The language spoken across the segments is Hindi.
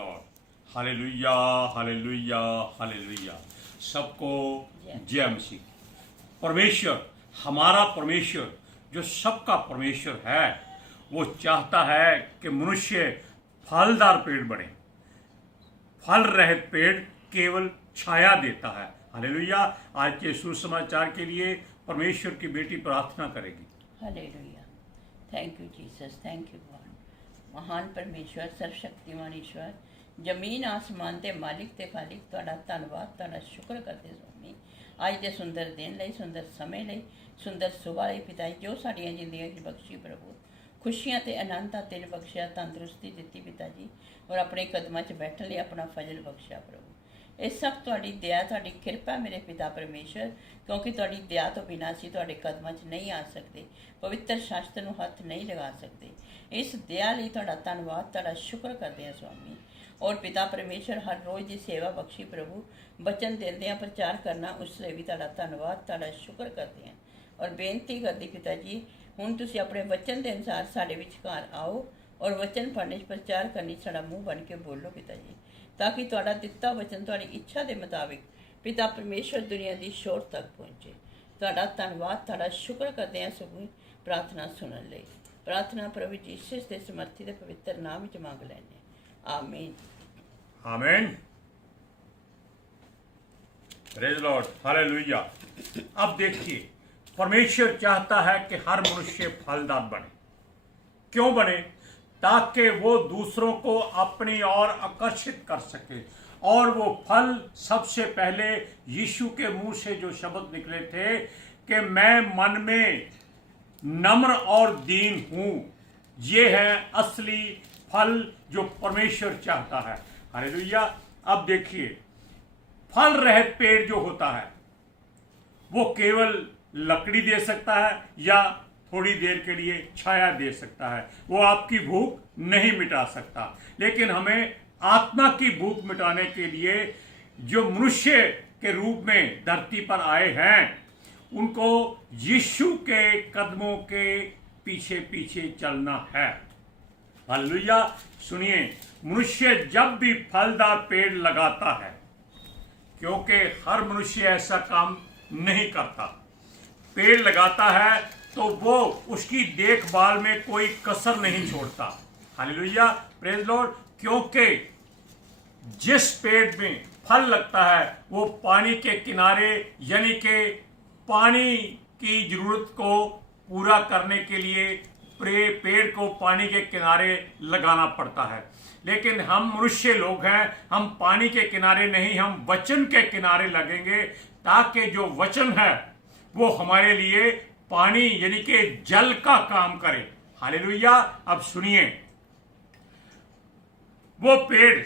लॉर्ड। Hallelujah hallelujah hallelujah. सबको जय मसीह। परमेश्वर, हमारा परमेश्वर जो सबका परमेश्वर है, वो चाहता है कि मनुष्य फलदार पेड़ बने। फल रहित पेड़ केवल छाया देता है। हालेलुया। आज के सुसमाचार के लिए परमेश्वर की बेटी प्रार्थना करेगी। Hallelujah. Thank you Jesus, thank you God. महान परमेश्वर, सर्वशक्तिमान ईश्वर, जमीन आसमान के मालिक ते खालिक, तुहाडा धन्नवाद, तुहाडा शुक्र करते स्वामी अज के सुंदर दिन लई, सुंदर समय लई, सुंदर सुबह लई पिता जी, जो साडियां जिंदगियां च बख्शी प्रभु, खुशियां ते आनंद दा दिन बख्शिया, तंदुरुस्ती दित्ती पिता जी, और अपने कदमां च बैठण लई अपना फजल बख्शिया प्रभु। ਇਹ ਸਭ ਤੁਹਾਡੀ ਦਇਆ, ਤੁਹਾਡੀ ਕਿਰਪਾ ਮੇਰੇ ਪਿਤਾ ਪਰਮੇਸ਼ਰ, ਕਿਉਂਕਿ ਤੁਹਾਡੀ ਦਇਆ ਤੋਂ ਬਿਨਾਂ ਅਸੀਂ ਤੁਹਾਡੇ ਕਦਮਾਂ 'ਚ ਨਹੀਂ ਆ ਸਕਦੇ, ਪਵਿੱਤਰ ਸ਼ਾਸਤਰ ਨੂੰ ਹੱਥ ਨਹੀਂ ਲਗਾ ਸਕਦੇ। ਇਸ ਦਇਆ ਲਈ ਤੁਹਾਡਾ ਧੰਨਵਾਦ, ਤੁਹਾਡਾ ਸ਼ੁਕਰ ਕਰਦੇ ਹਾਂ स्वामी। और पिता परमेश्वर, हर रोज़ की सेवा बख्शी प्रभु, बचन देंदे प्रचार करना, उस लिए भी तुहाडा धन्नवाद, तुहाडा शुक्र करते हैं। और बेनती करदी पिता जी, हुण तुसीं अपने वचन के अनुसार साडे विचकार आओ और वचन पढ़ने प्रचार करनी साडा मूँह बन के बोलो पिता जी, ताकि तुहाडा दिता वचन तुहाडी इच्छा के मुताबिक पिता परमेश्वर दुनिया की छोर तक पहुँचे। तुहाडा धन्नवाद, तुहाडा शुक्र करते हैं सबूत प्रार्थना सुनने लई। प्रार्थना प्रभु जीसस के समर्थी के पवित्र नाम विच मंग लैने, आमीन आमीन। Praise Lord, hallelujah. अब देखिए, परमेश्वर चाहता है कि हर मनुष्य फलदार बने। क्यों बने? ताकि वो दूसरों को अपनी ओर आकर्षित कर सके। और वो फल सबसे पहले यीशु के मुंह से जो शब्द निकले थे कि मैं मन में नम्र और दीन हूं, ये है असली फल जो परमेश्वर चाहता है। हालेलुया। अब देखिए, फल रहित पेड़ जो होता है वो केवल लकड़ी दे सकता है या थोड़ी देर के लिए छाया दे सकता है, वो आपकी भूख नहीं मिटा सकता। लेकिन हमें आत्मा की भूख मिटाने के लिए जो मनुष्य के रूप में धरती पर आए हैं, उनको यीशु के कदमों के पीछे पीछे चलना है। हालेलुया। सुनिए, मनुष्य जब भी फलदार पेड़ लगाता है, क्योंकि हर मनुष्य ऐसा काम नहीं करता, पेड़ लगाता है तो वो उसकी देखभाल में कोई कसर नहीं छोड़ता। Hallelujah, praise Lord. क्योंकि जिस पेड़ में फल लगता है वो पानी के किनारे, यानी कि पानी की जरूरत को पूरा करने के लिए पेड़ को पानी के किनारे लगाना पड़ता है। लेकिन हम मनुष्य लोग हैं, हम पानी के किनारे नहीं, हम वचन के किनारे लगेंगे, ताकि जो वचन है वो हमारे लिए पानी यानी कि जल का काम करे। हालेलुया। अब सुनिए, वो पेड़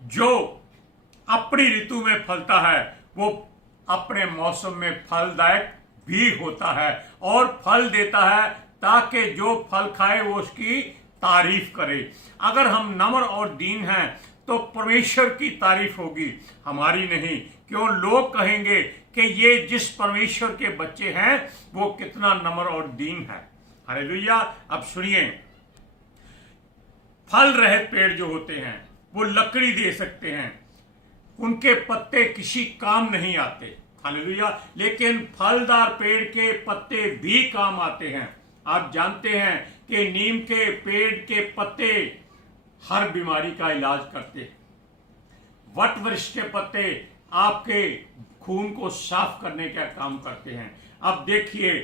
जो अपनी ऋतु में फलता है वो अपने मौसम में फलदायक भी होता है और फल देता है, ताकि जो फल खाए वो उसकी तारीफ करे। अगर हम नम्र और दीन हैं तो परमेश्वर की तारीफ होगी, हमारी नहीं। क्यों? लोग कहेंगे कि ये जिस परमेश्वर के बच्चे हैं वो कितना नम्र और दीन है। हालेलुया। अब सुनिए, फल रहित पेड़ जो होते हैं वो लकड़ी दे सकते हैं, उनके पत्ते किसी काम नहीं आते। हालेलुया। लेकिन फलदार पेड़ के पत्ते भी काम आते हैं। आप जानते हैं कि नीम के पेड़ के पत्ते हर बीमारी का इलाज करते हैं। वट वृक्ष के पत्ते आपके खून को साफ करने का काम करते हैं। अब देखिए,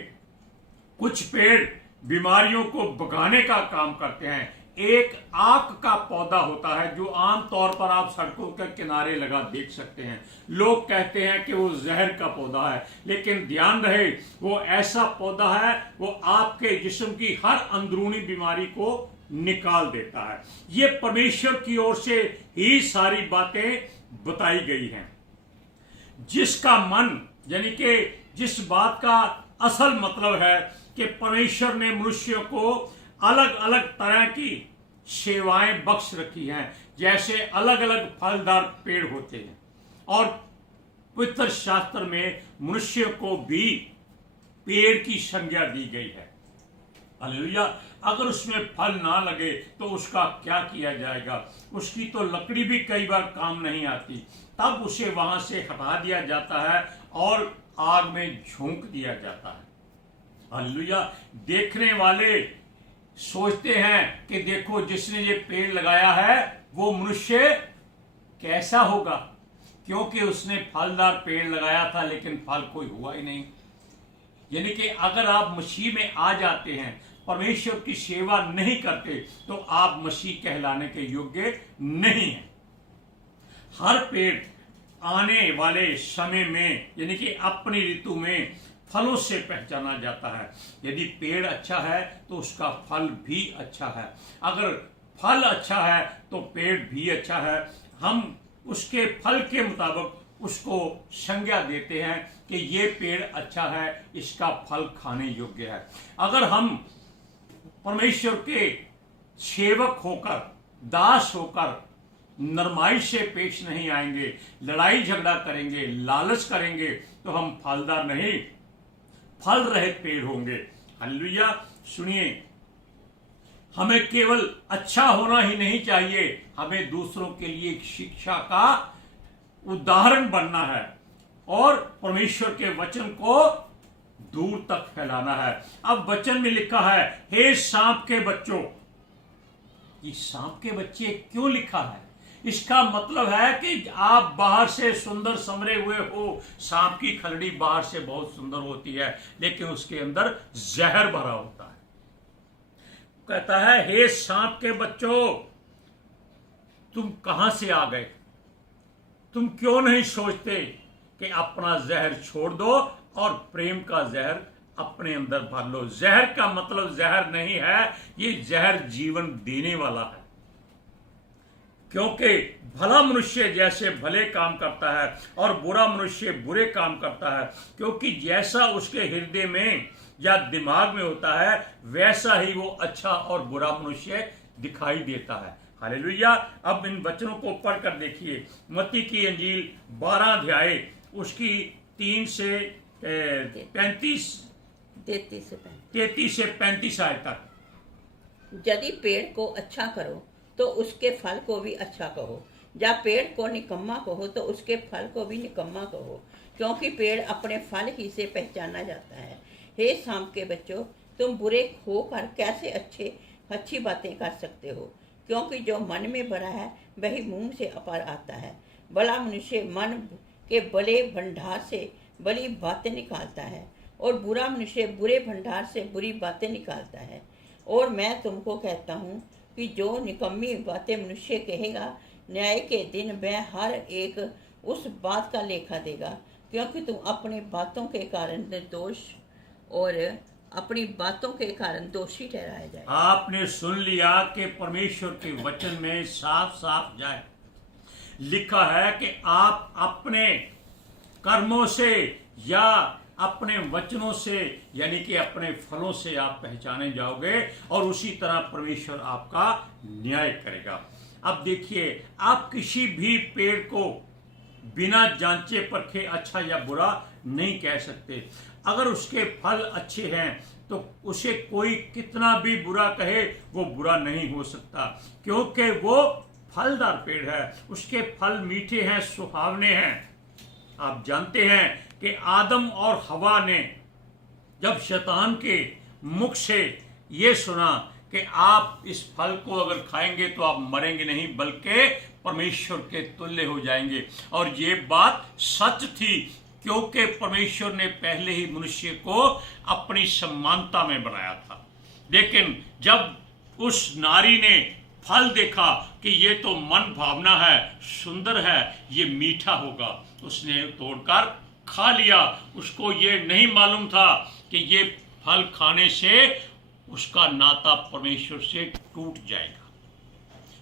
कुछ पेड़ बीमारियों को भगाने का काम करते हैं। एक आक का पौधा होता है जो आमतौर पर आप सड़कों के किनारे लगा देख सकते हैं। लोग कहते हैं कि वो जहर का पौधा है, लेकिन ध्यान रहे, वो ऐसा पौधा है वो आपके जिस्म की हर अंदरूनी बीमारी को निकाल देता है। ये परमेश्वर की ओर से ही सारी बातें बताई गई हैं। जिसका मन, यानी कि जिस बात का असल मतलब है कि परमेश्वर ने मनुष्यों को अलग अलग तरह की सेवाएं बख्श रखी हैं, जैसे अलग अलग फलदार पेड़ होते हैं, और पवित्र शास्त्र में मनुष्य को भी पेड़ की संज्ञा दी गई है। हालेलुया। अगर उसमें फल ना लगे तो उसका क्या किया जाएगा? उसकी तो लकड़ी भी कई बार काम नहीं आती, तब उसे वहां से हटा दिया जाता है और आग में झोंक दिया जाता है। हालेलुया। देखने वाले सोचते हैं कि देखो जिसने ये पेड़ लगाया है वो मनुष्य कैसा होगा, क्योंकि उसने फलदार पेड़ लगाया था लेकिन फल कोई हुआ ही नहीं। यानी कि अगर आप मसीह में आ जाते हैं, परमेश्वर की सेवा नहीं करते, तो आप मसीह कहलाने के योग्य नहीं हैं। हर पेड़ आने वाले समय में यानी कि अपनी ऋतु में फलों से पहचाना जाता है। यदि पेड़ अच्छा है तो उसका फल भी अच्छा है, अगर फल अच्छा है तो पेड़ भी अच्छा है। हम उसके फल के मुताबिक उसको संज्ञा देते हैं कि ये पेड़ अच्छा है, इसका फल खाने योग्य है। अगर हम परमेश्वर के सेवक होकर, दास होकर नरमाई से पेश नहीं आएंगे, लड़ाई झगड़ा करेंगे, लालच करेंगे, तो हम फलदार नहीं, फल रहित पेड़ होंगे। हालेलुया। सुनिए, हमें केवल अच्छा होना ही नहीं चाहिए, हमें दूसरों के लिए एक शिक्षा का उदाहरण बनना है और परमेश्वर के वचन को दूर तक फैलाना है। अब वचन में लिखा है, हे सांप के बच्चों। ये सांप के बच्चे क्यों लिखा है? इसका मतलब है कि आप बाहर से सुंदर संवरे हुए हो। सांप की खलड़ी बाहर से बहुत सुंदर होती है लेकिन उसके अंदर जहर भरा होता है। कहता है, हे सांप के बच्चों, तुम कहां से आ गए? तुम क्यों नहीं सोचते कि अपना जहर छोड़ दो और प्रेम का जहर अपने अंदर भर लो। जहर का मतलब जहर नहीं है, ये जहर जीवन देने वाला है। क्योंकि भला मनुष्य जैसे भले काम करता है और बुरा मनुष्य बुरे काम करता है, क्योंकि जैसा उसके हृदय में या दिमाग में होता है वैसा ही वो अच्छा और बुरा मनुष्य दिखाई देता है। हालेलुया। अब इन वचनों को पढ़कर देखिए, मत्ती की अंजील 12 अध्याय उसकी 33 से 35 आयत तक। यदि पेड़ को अच्छा करो तो उसके फल को भी अच्छा कहो, या पेड़ को निकम्मा कहो तो उसके फल को भी निकम्मा कहो, क्योंकि पेड़ अपने फल ही से पहचाना जाता है। हे सांप के बच्चों, तुम बुरे होकर कैसे अच्छी बातें कर सकते हो? क्योंकि जो मन में भरा है वही मुंह से अपार आता है। भला मनुष्य मन के बड़े भंडार से बड़ी बातें निकालता है और बुरा मनुष्य बुरे भंडार से बुरी बातें निकालता है। और मैं तुमको कहता हूँ कि जो निकम्मी बातें मनुष्य कहेगा, न्याय के दिन वह हर एक उस बात का लेखा देगा, क्योंकि तुम अपनी बातों के कारण निर्दोष और अपनी बातों के कारण दोषी ठहराया जाए। आपने सुन लिया कि परमेश्वर के वचन में साफ साफ जाए लिखा है कि आप अपने कर्मों से या अपने वचनों से यानी कि अपने फलों से आप पहचाने जाओगे और उसी तरह परमेश्वर आपका न्याय करेगा। अब देखिए, आप किसी भी पेड़ को बिना जांचे परखे अच्छा या बुरा नहीं कह सकते। अगर उसके फल अच्छे हैं तो उसे कोई कितना भी बुरा कहे वो बुरा नहीं हो सकता, क्योंकि वो फलदार पेड़ है, उसके फल मीठे हैं, सुहावने हैं। आप जानते हैं कि आदम और हवा ने जब शैतान के मुख से ये सुना कि आप इस फल को अगर खाएंगे तो आप मरेंगे नहीं बल्कि परमेश्वर के तुल्य हो जाएंगे, और ये बात सच थी, क्योंकि परमेश्वर ने पहले ही मनुष्य को अपनी समानता में बनाया था। लेकिन जब उस नारी ने फल देखा कि ये तो मन भावना है, सुंदर है, ये मीठा होगा, उसने तोड़कर खा लिया। उसको ये नहीं मालूम था कि ये फल खाने से उसका नाता परमेश्वर से टूट जाएगा।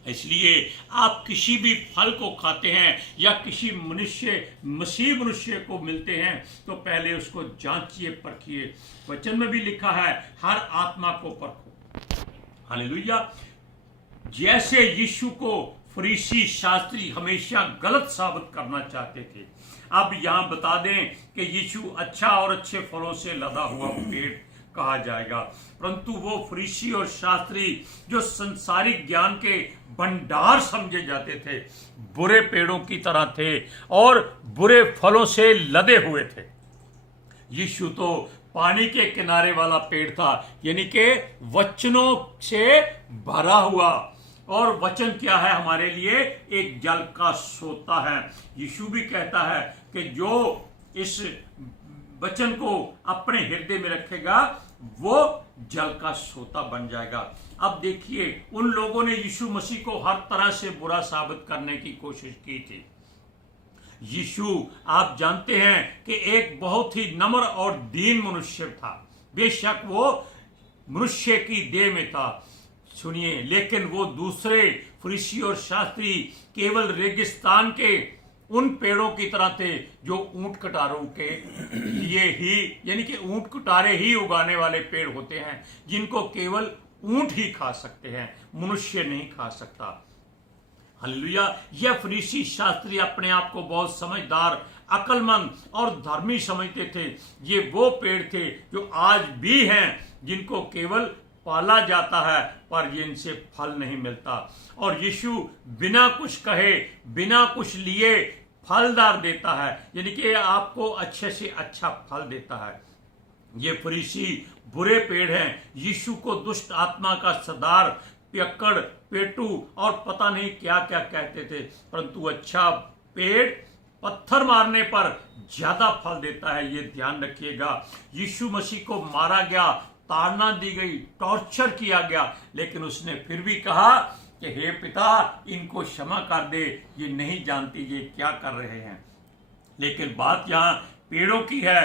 इसलिए आप किसी भी फल को खाते हैं या किसी मसीह मनुष्य को मिलते हैं तो पहले उसको जांचिए, परखिए। वचन में भी लिखा है, हर आत्मा को परखो। हालेलुया। जैसे यीशु को फरीसी शास्त्री हमेशा गलत साबित करना चाहते थे, अब यहां बता दें कि यीशु अच्छा और अच्छे फलों से लदा हुआ पेड़ कहा जाएगा। परंतु वो फरीसी और शास्त्री जो संसारिक ज्ञान के भंडार समझे जाते थे, बुरे पेड़ों की तरह थे और बुरे फलों से लदे हुए थे। यीशु तो पानी के किनारे वाला पेड़ था, यानी कि वचनों से भरा हुआ। और वचन क्या है हमारे लिए? एक जल का सोता है। यीशु भी कहता है कि जो इस वचन को अपने हृदय में रखेगा वो जल का सोता बन जाएगा। अब देखिए, उन लोगों ने यीशु मसीह को हर तरह से बुरा साबित करने की कोशिश की थी। यीशु, आप जानते हैं कि एक बहुत ही नम्र और दीन मनुष्य था। बेशक वो मनुष्य की देह में था, सुनिए, लेकिन वो दूसरे फरीसी और शास्त्री केवल रेगिस्तान के उन पेड़ों की तरह थे जो ऊंट कटारों के लिए ही, यानी कि ऊंट कटारे ही उगाने वाले पेड़ होते हैं, जिनको केवल ऊंट ही खा सकते हैं, मनुष्य नहीं खा सकता। हालेलुया। यह फरीसी शास्त्री अपने आप को बहुत समझदार, अक्लमंद और धर्मी समझते थे। ये वो पेड़ थे जो आज भी हैं, जिनको केवल पाला जाता है पर इनसे फल नहीं मिलता। और यीशु बिना कुछ कहे, बिना कुछ लिए फलदार देता है, यानी कि आपको अच्छे से अच्छा फल देता है। ये फरीसी बुरे पेड़ हैं। यीशु को दुष्ट आत्मा का सरदार, पियक्कड़, पेटू और पता नहीं क्या क्या कहते थे, परंतु अच्छा पेड़ पत्थर मारने पर ज्यादा फल देता है, ये ध्यान रखिएगा। यीशु मसीह को मारा गया, ताड़ना दी गई, टॉर्चर किया गया, लेकिन उसने फिर भी कहा कि हे पिता, इनको क्षमा कर दे, ये नहीं जानती ये क्या कर रहे हैं। लेकिन बात यहाँ पेड़ों की है।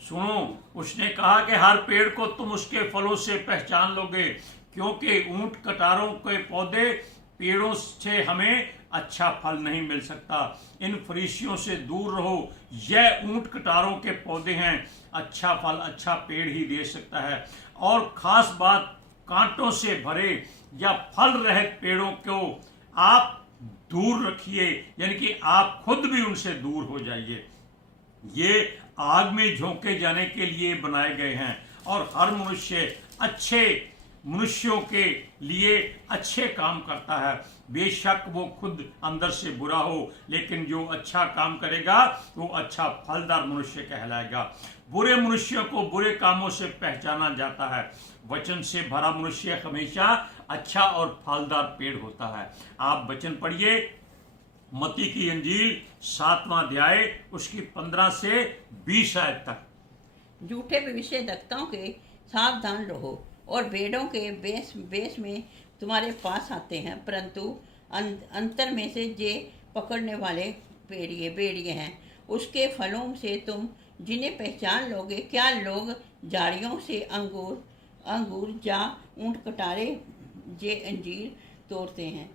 सुनो, उसने कहा कि हर पेड़ को तुम उसके फलों से पहचान लोगे, क्योंकि ऊंट कटारों के पौधे पेड़ों से हमें अच्छा फल नहीं मिल सकता। इन फरीसियों से दूर रहो, यह ऊंट कटारों के पौधे हैं, अच्छा फल अच्छा पेड़ ही दे सकता है। और खास बात, कांटों से भरे या फल रहित पेड़ों को आप दूर रखिए, यानी कि आप खुद भी उनसे दूर हो जाइए। ये आग में झोंके जाने के लिए बनाए गए हैं और हर मनुष्य अच्छे मनुष्यों के लिए अच्छे काम करता है, बेशक वो खुद अंदर से बुरा हो, लेकिन जो अच्छा काम करेगा वो अच्छा फलदार मनुष्य कहलाएगा। बुरे मनुष्यों को बुरे कामों से पहचाना जाता है। वचन से भरा मनुष्य हमेशा अच्छा और फलदार पेड़ होता है। आप वचन पढ़िए, मत्ती की इंजील 7वां अध्याय उसकी 15 से 20 आयत तक। झूठे भविष्यद्वक्ताओं के सावधान रहो, और भेड़ों के बेस में तुम्हारे पास आते हैं, परंतु अंतर में से जे पकड़ने वाले भेड़िए हैं। उसके फलों से तुम जिन्हें पहचान लोगे। क्या लोग झाड़ियों से अंगूर या ऊंट कटारे जे अंजीर तोड़ते हैं?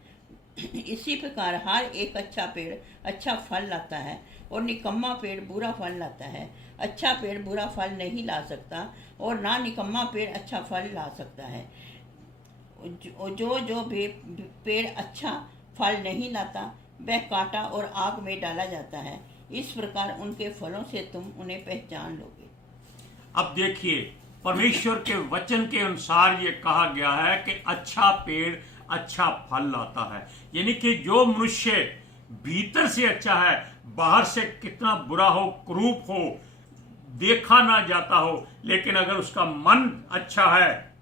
इसी प्रकार हर एक अच्छा पेड़ अच्छा फल लाता है और निकम्मा पेड़ बुरा फल लाता है। अच्छा पेड़ बुरा फल नहीं ला सकता और ना निकम्मा पेड़ अच्छा फल ला सकता है। जो पेड़ अच्छा फल नहीं लाता वह काटा और आग में डाला जाता है। इस प्रकार उनके फलों से तुम उन्हें पहचान लोगे। अब देखिए, परमेश्वर के वचन के अनुसार ये कहा गया है कि अच्छा पेड़ अच्छा फल लाता है, यानी कि जो मनुष्य भीतर से अच्छा है, बाहर से कितना बुरा हो, क्रूप हो, देखा ना जाता हो, लेकिन अगर उसका मन अच्छा है,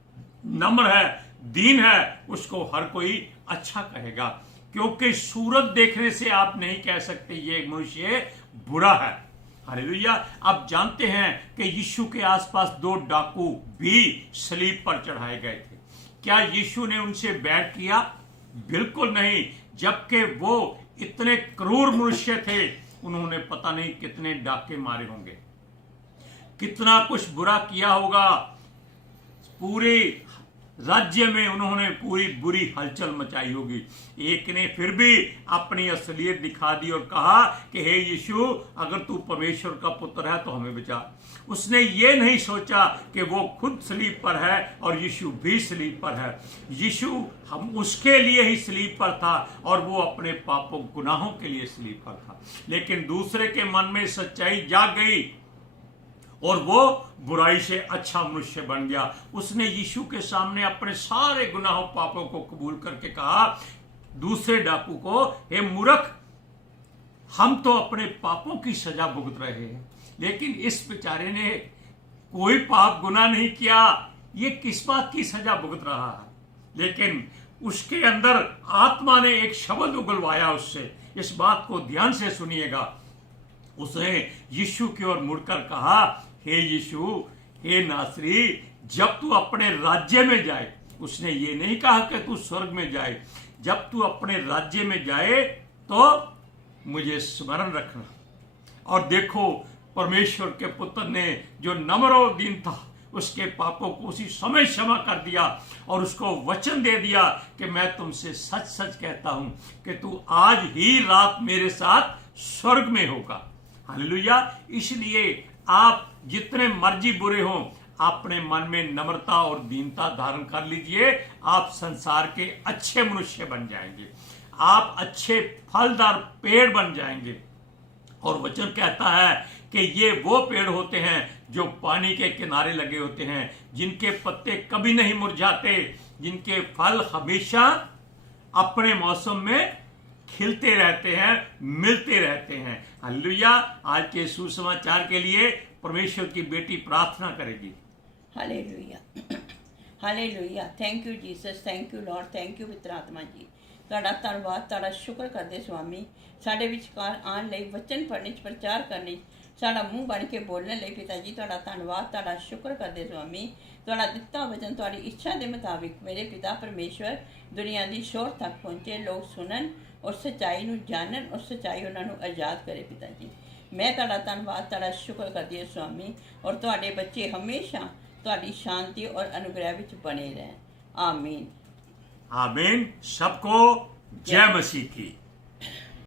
नम्र है, दीन है, उसको हर कोई अच्छा कहेगा। क्योंकि सूरत देखने से आप नहीं कह सकते ये मनुष्य बुरा है। हालेलुया। आप जानते हैं कि यीशु के आसपास 2 डाकू भी सलीब पर चढ़ाए गए थे। क्या यीशु ने उनसे बैर किया? बिल्कुल नहीं। जबकि वो इतने क्रूर मनुष्य थे, उन्होंने पता नहीं कितने डाके मारे होंगे, कितना कुछ बुरा किया होगा। पूरे राज्य में उन्होंने पूरी बुरी हलचल मचाई होगी। एक ने फिर भी अपनी असलियत दिखा दी और कहा कि हे यीशु, अगर तू परमेश्वर का पुत्र है तो हमें बचा। उसने ये नहीं सोचा कि वो खुद सलीब पर है और यीशु भी सलीब पर है। यीशु हम उसके लिए ही सलीब पर था और वो अपने पापों गुनाहों के लिए सलीब पर था। लेकिन दूसरे के मन में सच्चाई जाग गई और वो बुराई से अच्छा मनुष्य बन गया। उसने यीशु के सामने अपने सारे गुनाहों पापों को कबूल करके कहा दूसरे डाकू को, हे मूर्ख, हम तो अपने पापों की सजा भुगत रहे हैं, लेकिन इस बेचारे ने कोई पाप गुनाह नहीं किया, ये किस बात की सजा भुगत रहा है। लेकिन उसके अंदर आत्मा ने एक शब्द उगलवाया उससे, इस बात को ध्यान से सुनिएगा। उसने यीशु की ओर मुड़कर कहा, हे यीशु, हे नासरी, जब तू अपने राज्य में जाए, उसने ये नहीं कहा कि तू स्वर्ग में जाए, जब तू अपने राज्य में जाए तो मुझे स्मरण रखना। और देखो, परमेश्वर के पुत्र ने जो नम्र और दीन था, उसके पापों को उसी समय क्षमा कर दिया और उसको वचन दे दिया कि मैं तुमसे सच सच कहता हूं कि तू आज ही रात मेरे साथ स्वर्ग में होगा। हालेलुया। इसलिए आप जितने मर्जी बुरे हों, अपने मन में नम्रता और दीनता धारण कर लीजिए, आप संसार के अच्छे मनुष्य बन जाएंगे, आप अच्छे फलदार पेड़ बन जाएंगे। और वचन कहता है कि ये वो पेड़ होते हैं जो पानी के किनारे लगे होते हैं, जिनके पत्ते कभी नहीं मुरझाते, जिनके फल हमेशा अपने मौसम में खिलते रहते हैं, मिलते रहते हैं। हालेलुया। आज के सुसमाचार के लिए परमेश्वर की बेटी प्रार्थना करेगी। Hallelujah, hallelujah. Thank you Jesus, thank you Lord, thank you पवित्र आत्मा जी। ਤੁਹਾਡਾ ਧੰਨਵਾਦ, ਤੁਹਾਡਾ ਸ਼ੁਕਰ ਕਰਦੇ ਸਵਾਮੀ, ਸਾਡੇ ਵਿਚਕਾਰ ਆਉਣ ਲਈ, ਵਚਨ ਪੜ੍ਹਨ 'ਚ, ਪ੍ਰਚਾਰ ਕਰਨ 'ਚ, ਸਾਡਾ ਮੂੰਹ ਬਣ ਕੇ ਬੋਲਣ ਲਈ ਪਿਤਾ ਜੀ ਤੁਹਾਡਾ ਧੰਨਵਾਦ, ਤੁਹਾਡਾ ਸ਼ੁਕਰ ਕਰਦੇ ਸਵਾਮੀ। ਤੁਹਾਡਾ ਦਿੱਤਾ ਵਚਨ ਤੁਹਾਡੀ ਇੱਛਾ ਦੇ ਮੁਤਾਬਿਕ ਮੇਰੇ ਪਿਤਾ ਪਰਮੇਸ਼ਵਰ ਦੁਨੀਆ ਦੀ ਸ਼ੋਰ ਤੱਕ ਪਹੁੰਚੇ, ਲੋਕ ਸੁਣਨ ਔਰ ਸੱਚਾਈ ਨੂੰ ਜਾਣਨ ਔਰ ਸੱਚਾਈ ਉਹਨਾਂ ਨੂੰ ਆਜ਼ਾਦ ਕਰੇ ਪਿਤਾ ਜੀ। ਮੈਂ ਤੁਹਾਡਾ ਧੰਨਵਾਦ, ਤੁਹਾਡਾ ਸ਼ੁਕਰ ਕਰਦੀ ਹਾਂ ਸਵਾਮੀ। ਔਰ ਤੁਹਾਡੇ ਬੱਚੇ ਹਮੇਸ਼ਾ ਤੁਹਾਡੀ ਸ਼ਾਂਤੀ ਔਰ ਅਨੁਗ੍ਰਹਿ ਵਿੱਚ ਬਣੇ ਰਹਿਣ। आमीन। आमीन। सबको जय मसीह की।